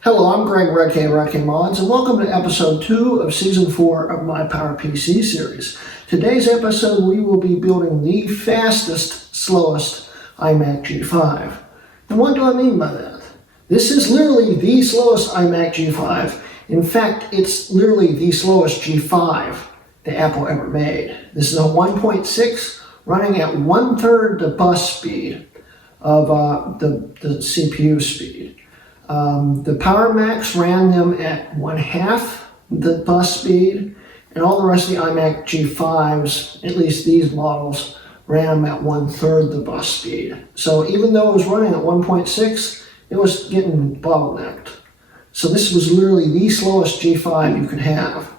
Hello, I'm Greg Redk Mods, and welcome to episode 2 of season 4 of my PowerPC series. Today's episode, we will be building the fastest, slowest iMac G5. And what do I mean by that? This is literally the slowest iMac G5. In fact, it's literally the slowest G5 that Apple ever made. This is a 1.6 running at 1/3 the bus speed of the CPU speed. The Power Macs ran them at 1/2 the bus speed, and all the rest of the iMac G5s, at least these models, ran them at 1/3 the bus speed. So even though it was running at 1.6, it was getting bottlenecked. So this was literally the slowest G5 you could have.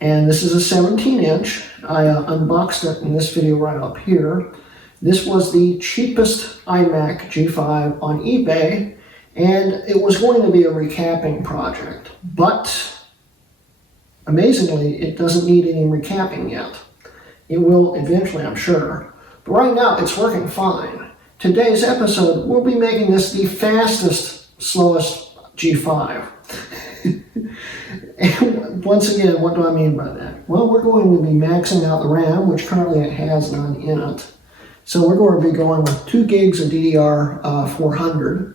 And this is a 17-inch. I unboxed it in this video right up here. This was the cheapest iMac G5 on eBay, and it was going to be a recapping project. But amazingly, it doesn't need any recapping yet. It will eventually, I'm sure. But right now, it's working fine. Today's episode, we'll be making this the fastest, slowest G5. And once again, what do I mean by that? Well, we're going to be maxing out the RAM, which currently it has none in it. So we're going to be going with 2 gigs of DDR400.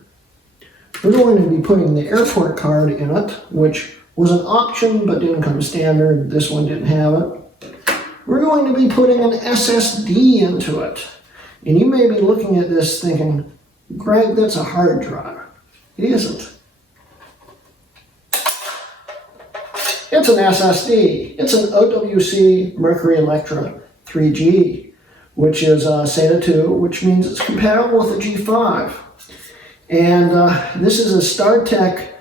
We're going to be putting the airport card in it, which was an option but didn't come standard. This one didn't have it. We're going to be putting an SSD into it. And you may be looking at this thinking, Greg, that's a hard drive. It isn't. It's an SSD. It's an OWC Mercury Electra 3G, which is SATA 2, which means it's compatible with the G5. And this is a StarTech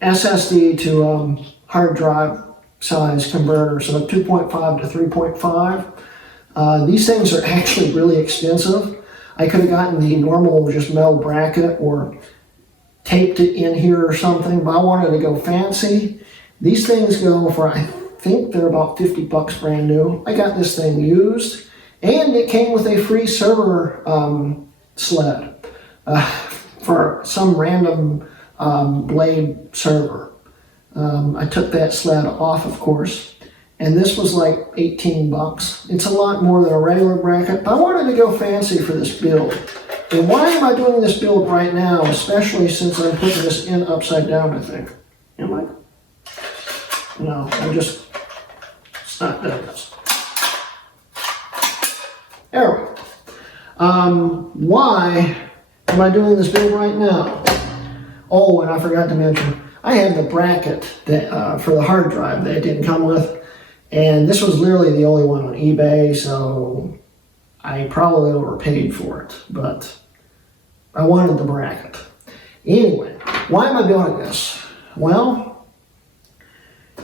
SSD to hard drive size converter, so 2.5 to 3.5. These things are actually really expensive. I could have gotten the normal just metal bracket or taped it in here or something, but I wanted to go fancy. These things go for, I think they're about 50 bucks brand new. I got this thing used, and it came with a free server sled for some random blade server. I took that sled off, of course, and this was like 18 bucks. It's a lot more than a regular bracket, but I wanted to go fancy for this build. And why am I doing this build right now, especially since I'm putting this in upside down, I think? Am I? No, it's not doing this. There we go. Why am I doing this build right now? Oh, and I forgot to mention, I had the bracket that, for the hard drive that it didn't come with, and this was literally the only one on eBay, so I probably overpaid for it, but I wanted the bracket. Anyway, why am I doing this? Well,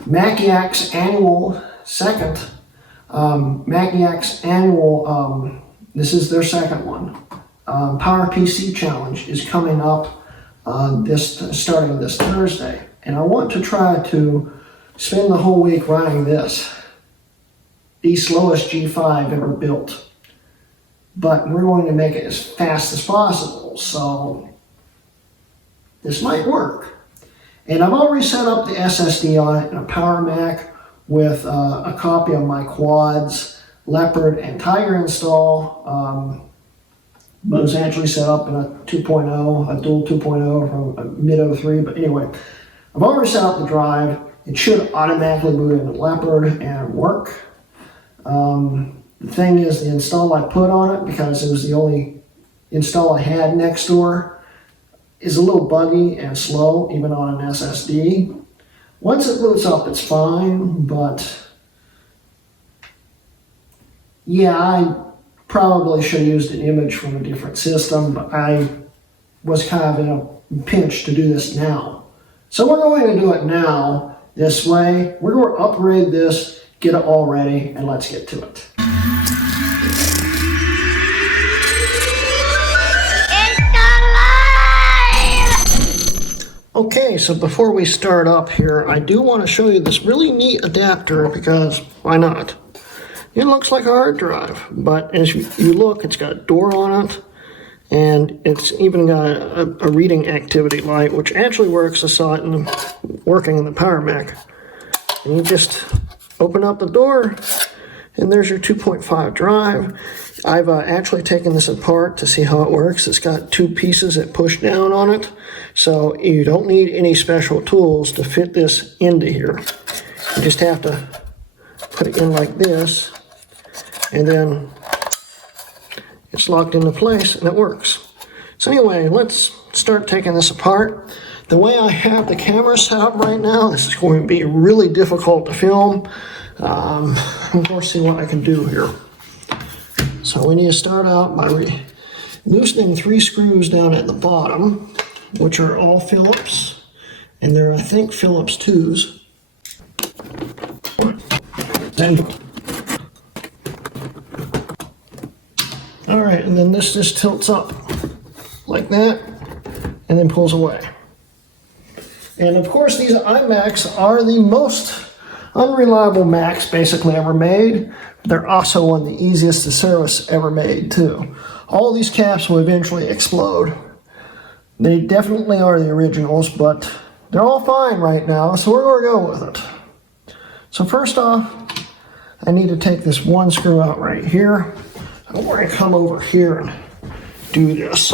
Mac Yak's annual this is their second one. PowerPC challenge is coming up starting this Thursday, and I want to try to spend the whole week running this, the slowest G5 ever built. But we're going to make it as fast as possible, so this might work. And I've already set up the SSD on it in a Power Mac with a copy of my Quads, Leopard, and Tiger install. But it was actually set up in a 2.0, a dual 2.0 from a mid-03. But anyway, I've already set up the drive. It should automatically boot into Leopard and work. The thing is, the install I put on it, because it was the only install I had next door, is a little buggy and slow, even on an SSD. Once it boots up, it's fine, but yeah, I probably should have used an image from a different system, but I was kind of in a pinch to do this now. So we're going to do it now, this way. We're going to upgrade this, get it all ready, and let's get to it. Okay, so before we start up here, I do want to show you this really neat adapter, because why not? It looks like a hard drive, but as you look, it's got a door on it, And it's even got a reading activity light, which actually works. I saw it working in the Power Mac. And you just open up the door, and there's your 2.5 drive. I've actually taken this apart to see how it works. It's got two pieces that push down on it, so you don't need any special tools to fit this into here. You just have to put it in like this, and then it's locked into place, and it works. So anyway, let's start taking this apart. The way I have the camera set up right now, this is going to be really difficult to film. Of course, see what I can do here. So we need to start out by loosening 3 screws down at the bottom, which are all Phillips, and they're, I think, Phillips 2s. All right, and then this just tilts up like that, and then pulls away. And of course, these iMacs are the most unreliable Macs basically ever made. They're also one of the easiest to service ever made too. All these caps will eventually explode. They definitely are the originals, but they're all fine right now, so we're going to go with it. So first off, I need to take this one screw out right here. I'm going to come over here and do this.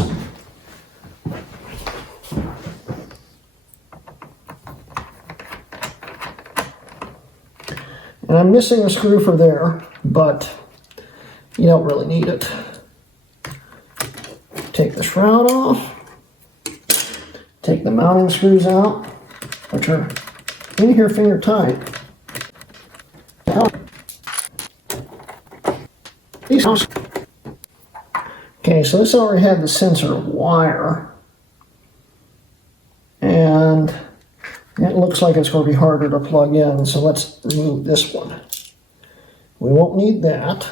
And I'm missing a screw for there, but you don't really need it. Take the shroud off. Take the mounting screws out, which are in here finger tight. Okay, so this already had the sensor wire, and it looks like it's going to be harder to plug in, so let's remove this one. We won't need that.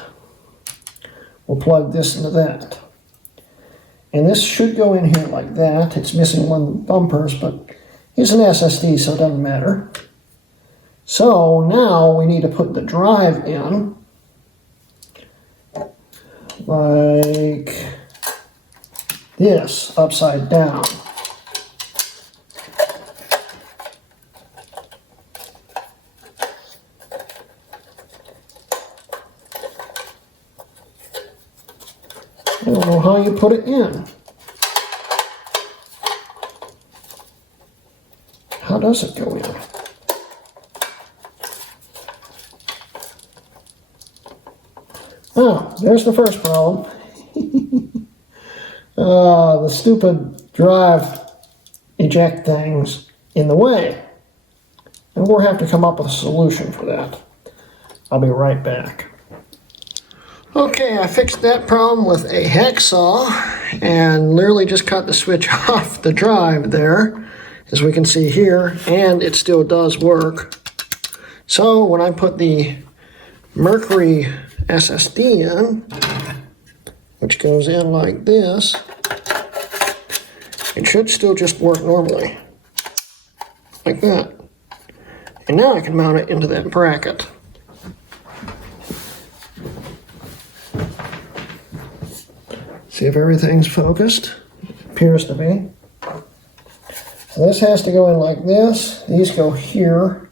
We'll plug this into that. And this should go in here like that. It's missing one of the bumpers, but it's an SSD, so it doesn't matter. So now we need to put the drive in, like this, upside down. I don't know how you put it in. How does it go in? Oh, there's the first problem. The stupid drive eject thing's in the way. And we'll have to come up with a solution for that. I'll be right back. Okay, I fixed that problem with a hacksaw and literally just cut the switch off the drive there, as we can see here, and it still does work. So when I put the Mercury SSD in, which goes in like this, it should still just work normally, like that. And now I can mount it into that bracket. See if everything's focused. Appears to be. So this has to go in like this. These go here.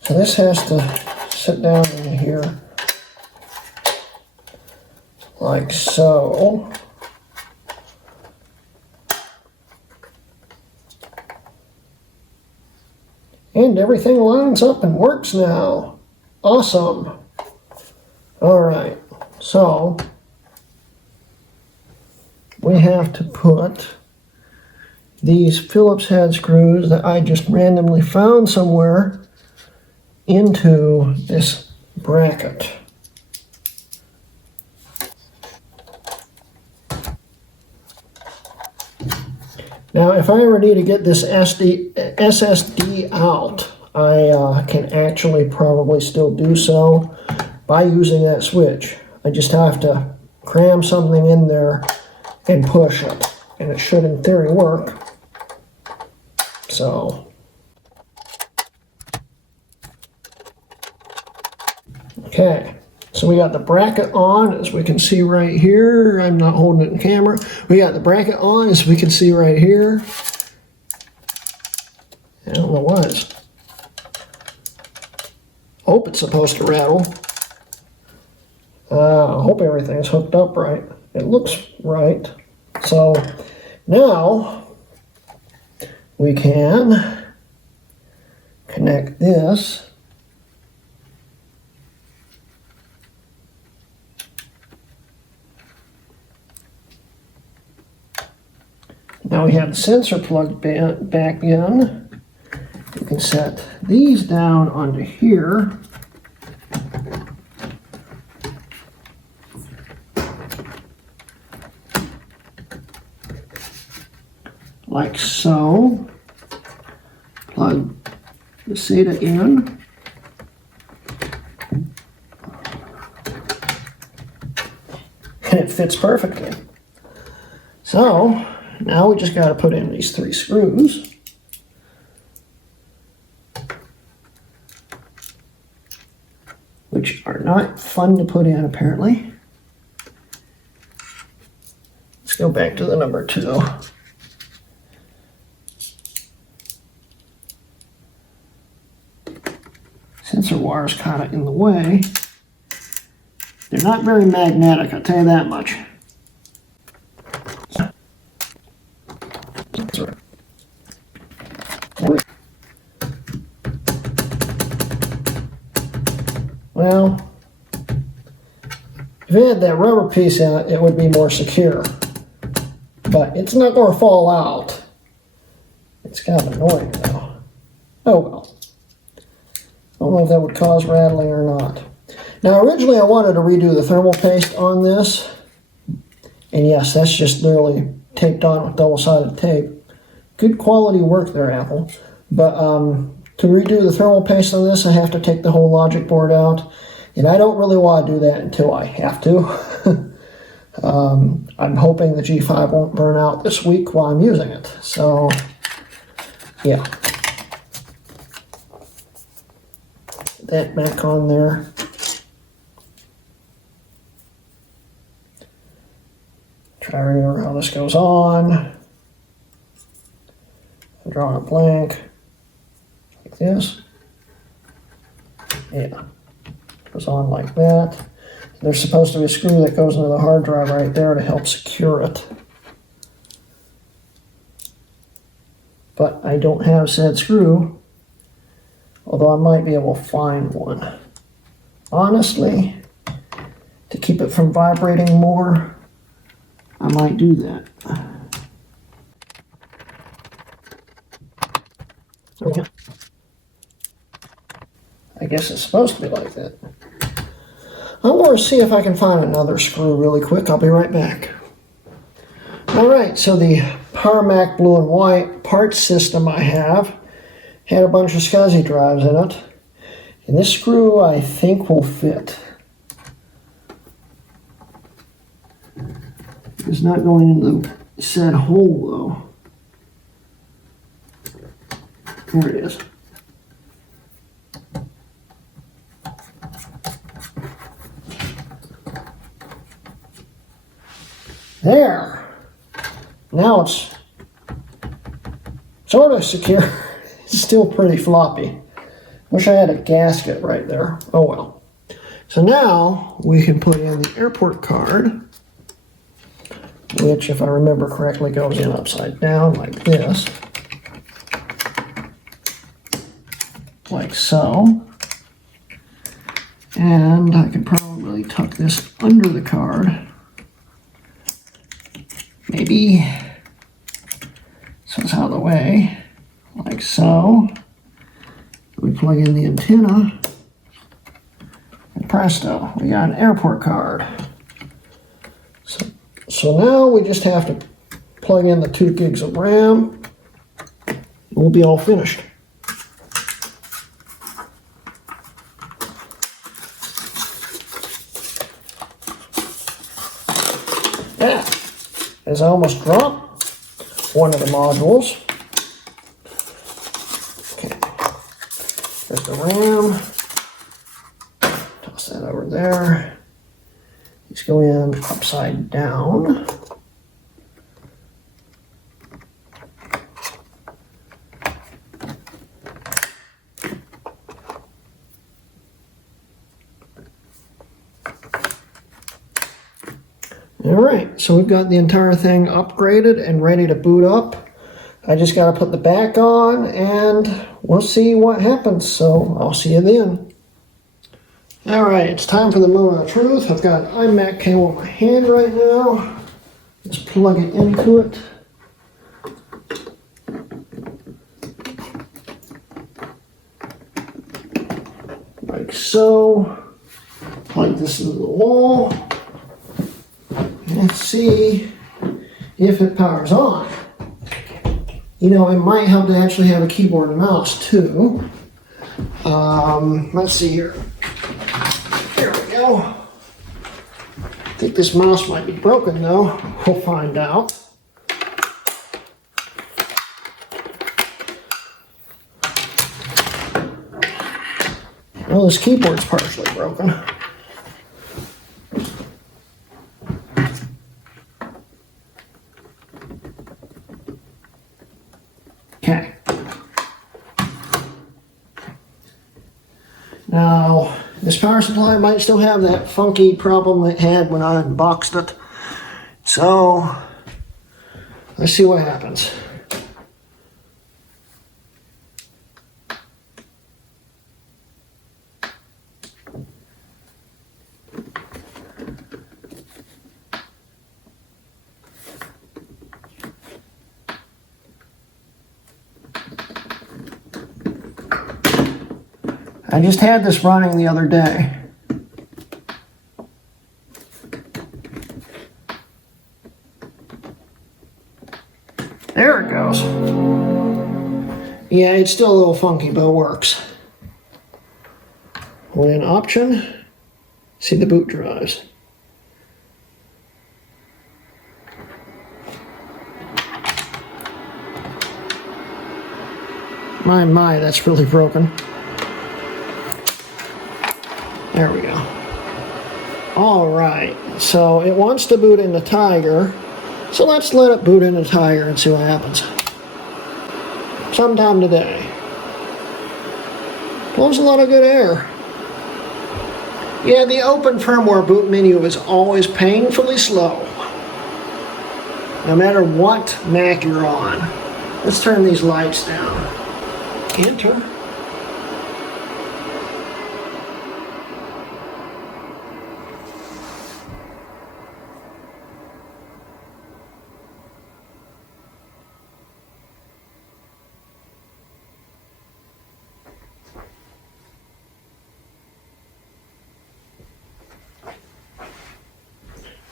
So this has to sit down in here like so. And everything lines up and works now. Awesome. All right, so we have to put these Phillips head screws that I just randomly found somewhere into this bracket. Now, if I ever need to get this SSD out, I can actually probably still do so by using that switch. I just have to cram something in there and push it, and it should in theory work. So okay, So we got the bracket on, as we can see right here. I'm not holding it in camera. We got the bracket on, as we can see right here. I don't know why it's... Hope it's supposed to rattle. I hope everything's hooked up right. It looks right. So now we can connect this. Now we have the sensor plugged back in. You can set these down onto here. Like so. Plug the SATA in. And it fits perfectly. So now we just got to put in these 3 screws. Which are not fun to put in, apparently. Let's go back to the number 2. Sensor wire's kind of in the way. They're not very magnetic, I'll tell you that much. Well, if it had that rubber piece in it, it would be more secure. But it's not going to fall out. It's kind of annoying though. Oh well. I don't know if that would cause rattling or not. Now originally I wanted to redo the thermal paste on this. And yes, that's just literally taped on with double-sided tape. Good quality work there, Apple. But to redo the thermal paste on this, I have to take the whole logic board out. And I don't really want to do that until I have to. I'm hoping the G5 won't burn out this week while I'm using it. So, yeah. That back on there. Try to remember how this goes on. I'm drawing a blank. Like this. Yeah. Goes on like that. There's supposed to be a screw that goes into the hard drive right there to help secure it. But I don't have said screw, although I might be able to find one. Honestly, to keep it from vibrating more, I might do that. Okay. I guess it's supposed to be like that. I'm going to see if I can find another screw really quick. I'll be right back. Alright, so the Power Mac Blue and White parts system I have had a bunch of SCSI drives in it. And this screw I think will fit. It's not going into the said hole though. Here it is. There. Now it's sort of secure. It's still pretty floppy. Wish I had a gasket right there. Oh well. So now we can put in the airport card, which, if I remember correctly, goes in upside down like this. Like so. And I could probably tuck this under the card. Maybe so it's out of the way, like so. We plug in the antenna, and presto, we got an airport card. So now we just have to plug in the 2 gigs of RAM. We'll be all finished. Yeah. As I almost dropped one of the modules. Okay. There's the RAM. Toss that over there. upside down. Alright, so we've got the entire thing upgraded and ready to boot up. I just got to put the back on and we'll see what happens, so I'll see you then. Alright, it's time for the moment of truth. I've got an iMac cable in my hand right now. Just plug it into it. Like so. Plug this into the wall. Let's see if it powers on. You know, it might help to actually have a keyboard and mouse too. Let's see here. There we go. I think this mouse might be broken though. We'll find out. Well, this keyboard's partially broken. Okay. Now, this power supply might still have that funky problem it had when I unboxed it. So, let's see what happens. I just had this running the other day. There it goes. Yeah, it's still a little funky, but it works. Hold in Option, see the boot drives. My, that's really broken. There we go. All right, so it wants to boot into Tiger. So let's let it boot into Tiger and see what happens. Sometime today. Pulls a lot of good air. Yeah, the open firmware boot menu is always painfully slow. No matter what Mac you're on. Let's turn these lights down. Enter.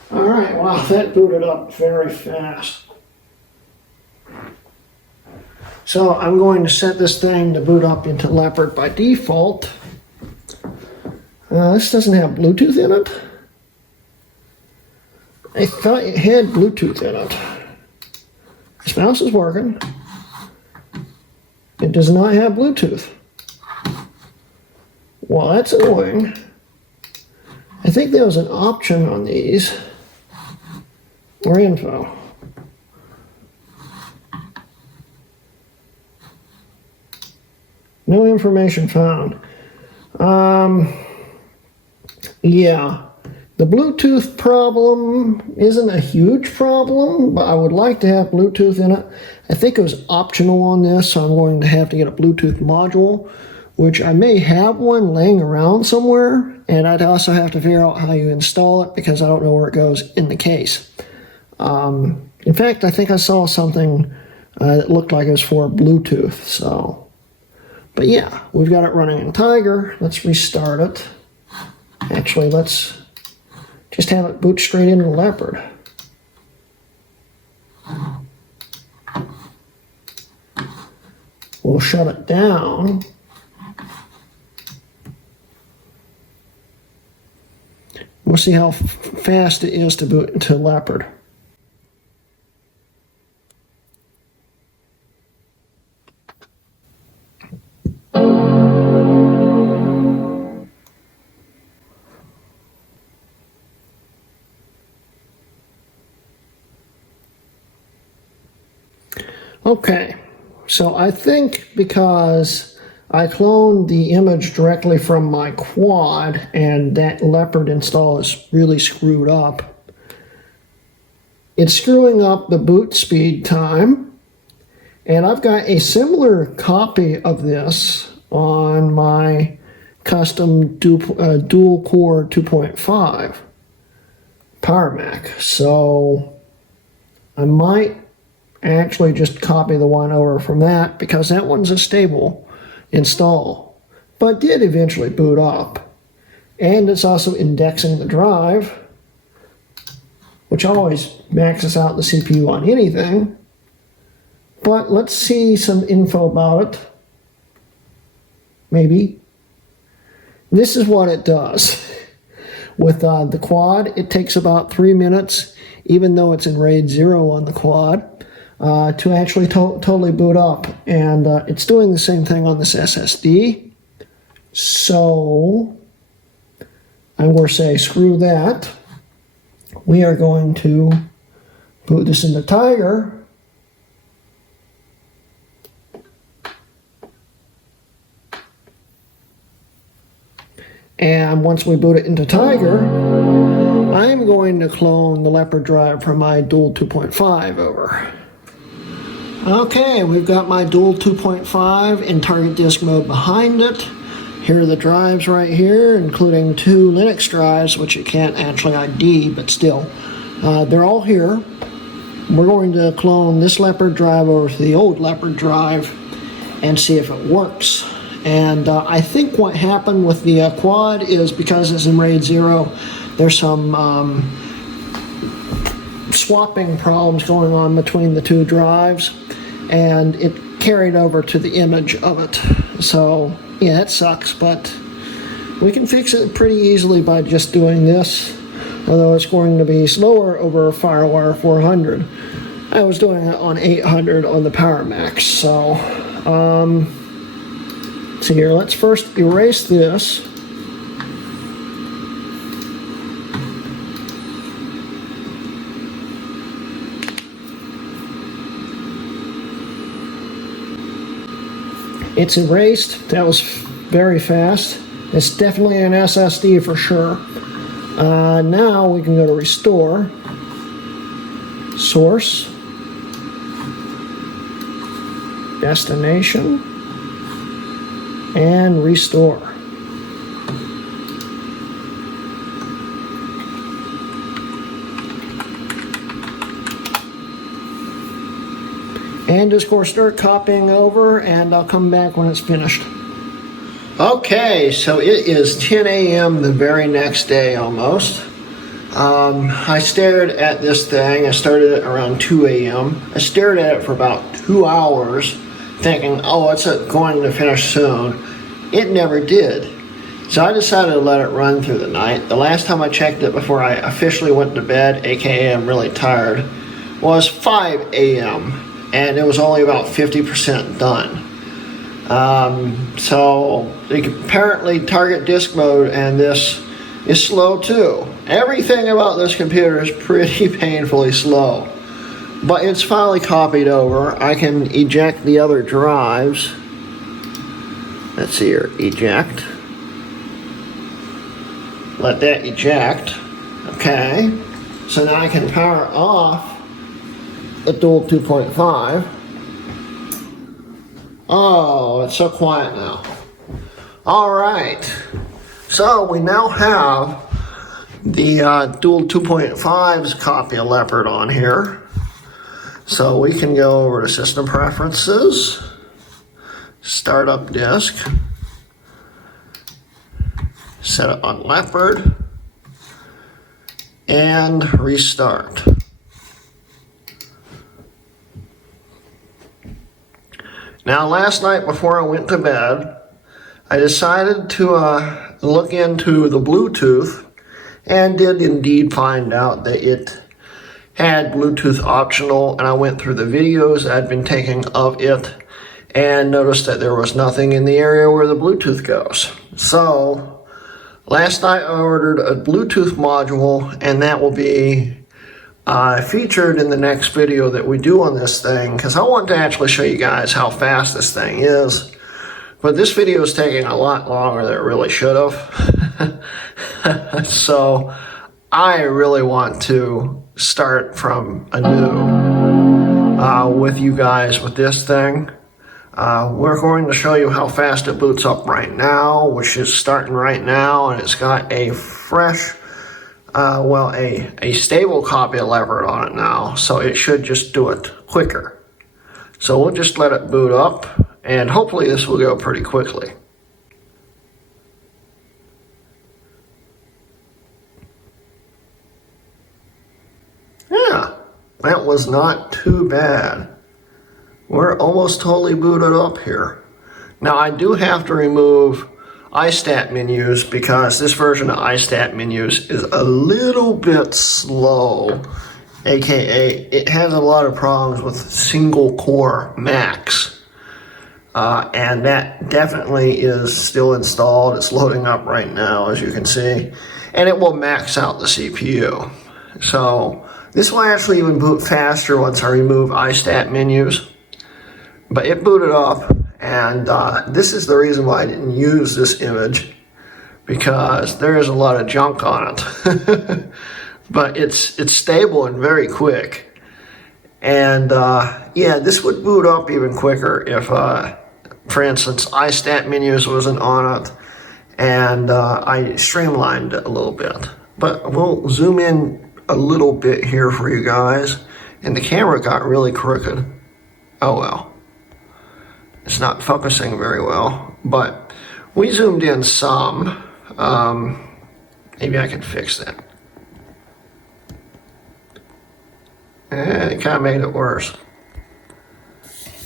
Alright, wow, that booted up very fast. So I'm going to set this thing to boot up into Leopard by default. This doesn't have Bluetooth in it. I thought it had Bluetooth in it. This mouse is working. It does not have Bluetooth. Well, that's annoying. I think there was an option on these. More info. No information found. Yeah, the Bluetooth problem isn't a huge problem, but I would like to have Bluetooth in it. I think it was optional on this, so I'm going to have to get a Bluetooth module, which I may have one laying around somewhere, and I'd also have to figure out how you install it because I don't know where it goes in the case. In fact, I think I saw something that looked like it was for Bluetooth, so. But yeah, we've got it running in Tiger. Let's restart it. Actually, let's just have it boot straight into Leopard. We'll shut it down. We'll see how fast it is to boot into Leopard. Okay, so I think because I cloned the image directly from my quad and that Leopard install is really screwed up, it's screwing up the boot speed time. And I've got a similar copy of this on my custom dual core 2.5 Power Mac. So I might actually just copy the one over from that because that one's a stable install, but did eventually boot up. And it's also indexing the drive, which always maxes out the CPU on anything. But let's see some info about it. Maybe. This is what it does. With the quad, it takes about 3 minutes, even though it's in RAID 0 on the quad, to actually totally boot up. And it's doing the same thing on this SSD. So I'm going to say screw that. We are going to boot this into Tiger. And once we boot it into Tiger, I'm going to clone the Leopard drive from my dual 2.5 over. Okay, we've got my dual 2.5 in target disk mode behind it. Here are the drives right here, including 2 Linux drives, which you can't actually ID, but still. They're all here. We're going to clone this Leopard drive over to the old Leopard drive and see if it works. And I think what happened with the quad is because it's in RAID 0, there's some swapping problems going on between the 2 drives, and it carried over to the image of it. So, yeah, it sucks, but we can fix it pretty easily by just doing this, although it's going to be slower over FireWire 400. I was doing it on 800 on the Power Mac, so... So here, let's first erase this. It's erased. That was very fast. It's definitely an SSD for sure. Now we can go to Restore, Source, Destination, and Restore. And just of course start copying over, and I'll come back when it's finished. Okay, so it is 10 a.m. the very next day almost. I stared at this thing. I started it around 2 a.m. I stared at it for about 2 hours thinking, oh, it's going to finish soon. It never did. So I decided to let it run through the night. The last time I checked it before I officially went to bed, aka I'm really tired, was 5 a.m. and it was only about 50% done. So apparently target disk mode and this is slow too. Everything about this computer is pretty painfully slow. But it's finally copied over. I can eject the other drives. Let's see here, eject. Let that eject. Okay. So now I can power off the dual 2.5. Oh, it's so quiet now. All right. So we now have the dual 2.5's copy of Leopard on here. So we can go over to System Preferences, Start Up Disk, set it on Leopard, and restart. Now last night before I went to bed, I decided to look into the Bluetooth and did indeed find out that it had Bluetooth optional, and I went through the videos I'd been taking of it and noticed that there was nothing in the area where the Bluetooth goes. So last night I ordered a Bluetooth module, and that will be featured in the next video that we do on this thing, because I want to actually show you guys how fast this thing is. But this video is taking a lot longer than it really should have. So I really want to start from anew with you guys with this thing. We're going to show you how fast it boots up right now, which is starting right now, and it's got a fresh, a stable copy of Leopard on it now, so it should just do it quicker. So we'll just let it boot up, and hopefully this will go pretty quickly. Yeah, that was not too bad. We're almost totally booted up here. Now I do have to remove iStat menus because this version of iStat menus is a little bit slow, aka it has a lot of problems with single core Macs. And that definitely is still installed. It's loading up right now, as you can see, and it will max out the CPU. So this will actually even boot faster once I remove iStat menus. But it booted up, and this is the reason why I didn't use this image, because there is a lot of junk on it. But it's stable and very quick. And yeah, this would boot up even quicker if, for instance, iStat menus wasn't on it, and I streamlined it a little bit. But we'll zoom in a little bit here for you guys, and the camera got really crooked. Oh well. It's not focusing very well, but we zoomed in some. Maybe I can fix that. And it kind of made it worse.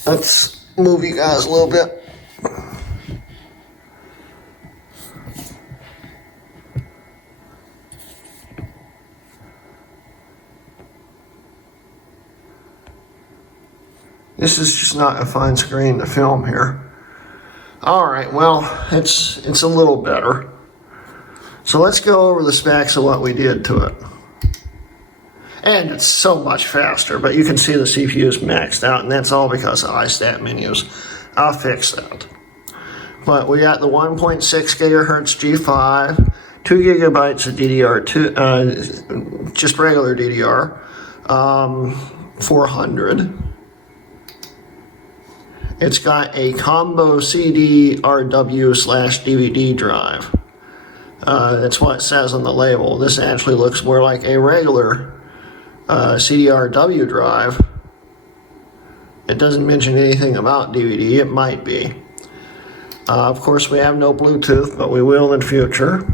Let's move you guys a little bit. This is just not a fine screen to film here. All right, well, it's a little better. So let's go over the specs of what we did to it. And it's so much faster, but you can see the CPU is maxed out, and that's all because of iStat menus. I'll fix that. But we got the 1.6 gigahertz G5, 2 gigabytes of DDR2, just regular DDR, 400. It's got a combo CD-RW/DVD drive. That's what it says on the label. This actually looks more like a regular CD-RW drive. It doesn't mention anything about DVD. It might be. Of course, we have no Bluetooth, but we will in the future.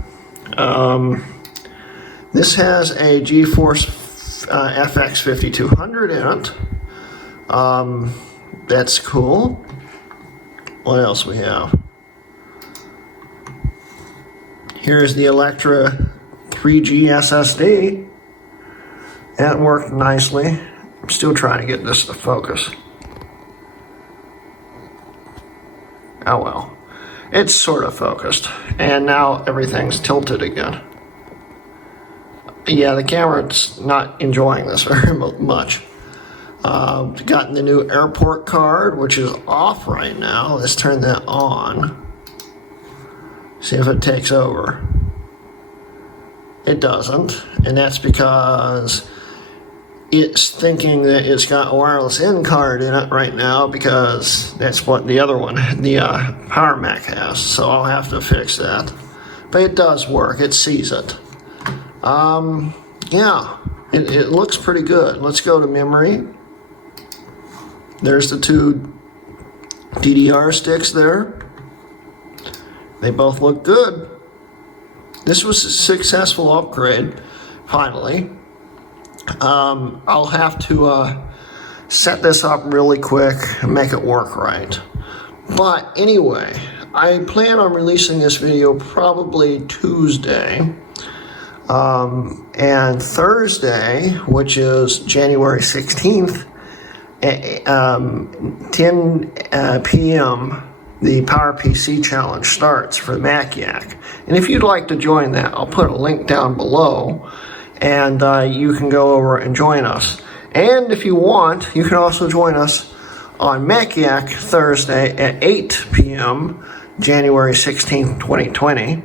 This has a GeForce FX 5200 in it. That's cool. What else we have? Here's the Electra 3G SSD. That worked nicely. I'm still trying to get this to focus. Oh well. It's sort of focused. And now everything's tilted again. Yeah, the camera's not enjoying this very much. Gotten the new airport card, which is off right now. Let's turn that on. See if it takes over. It doesn't, and that's because it's thinking that it's got a wireless in card in it right now, because that's what the other one, the Power Mac, has. So I'll have to fix that. But it does work. It sees it. Yeah, it looks pretty good. Let's go to memory. There's the two DDR sticks there. They both look good. This was a successful upgrade, finally. I'll have to set this up really quick and make it work right. But anyway, I plan on releasing this video probably Tuesday. And Thursday, which is January 16th, at 10 p.m., the PowerPC challenge starts for Mac Yak. And if you'd like to join that, I'll put a link down below. and you can go over and join us. And if you want, you can also join us on Mac Yak Thursday at 8 p.m., January 16th, 2020,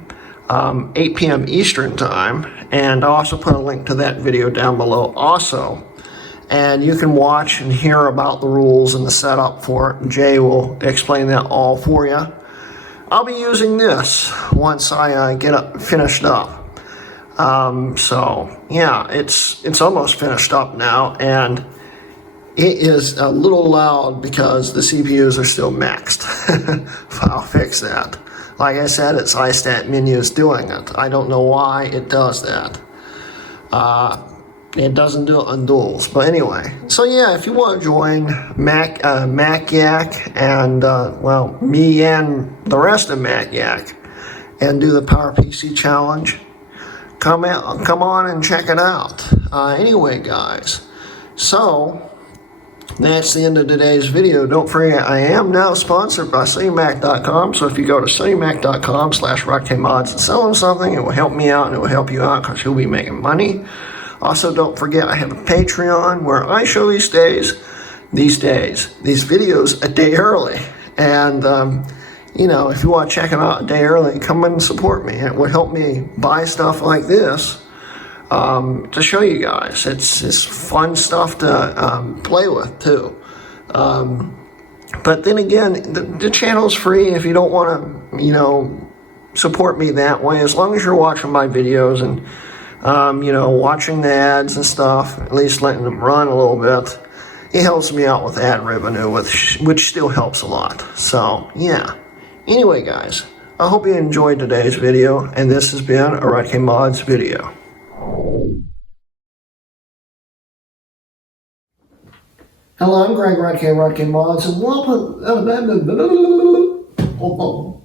8 p.m. Eastern Time. And I'll also put a link to that video down below also. And you can watch and hear about the rules and the setup for it. Jay will explain that all for you. I'll be using this once I get finished up. So yeah, it's almost finished up now, and it is a little loud because the CPUs are still maxed. I'll fix that. Like I said, it's iStat menus doing it. I don't know why it does that. It doesn't do it on duals, but anyway. So yeah, if you want to join Mac Yak and well, me and the rest of Mac Yak and do the PowerPC challenge, come on and check it out. Anyway, guys, so that's the end of today's video. Don't forget, I am now sponsored by sunnymac.com. So if you go to sunnymac.com/RockTMods and sell them something, it will help me out and it will help you out because you'll be making money. Also, don't forget, I have a Patreon where I show these videos a day early. And, you know, if you want to check them out a day early, come and support me. It would help me buy stuff like this to show you guys. It's fun stuff to play with, too. But then again, the channel's free if you don't want to, you know, support me that way. As long as you're watching my videos and you know, watching the ads and stuff, at least letting them run a little bit, it helps me out with ad revenue, which still helps a lot. So, yeah. Anyway, guys, I hope you enjoyed today's video, and this has been a RockTMods video. Hello, I'm Greg RockTMods, and welcome.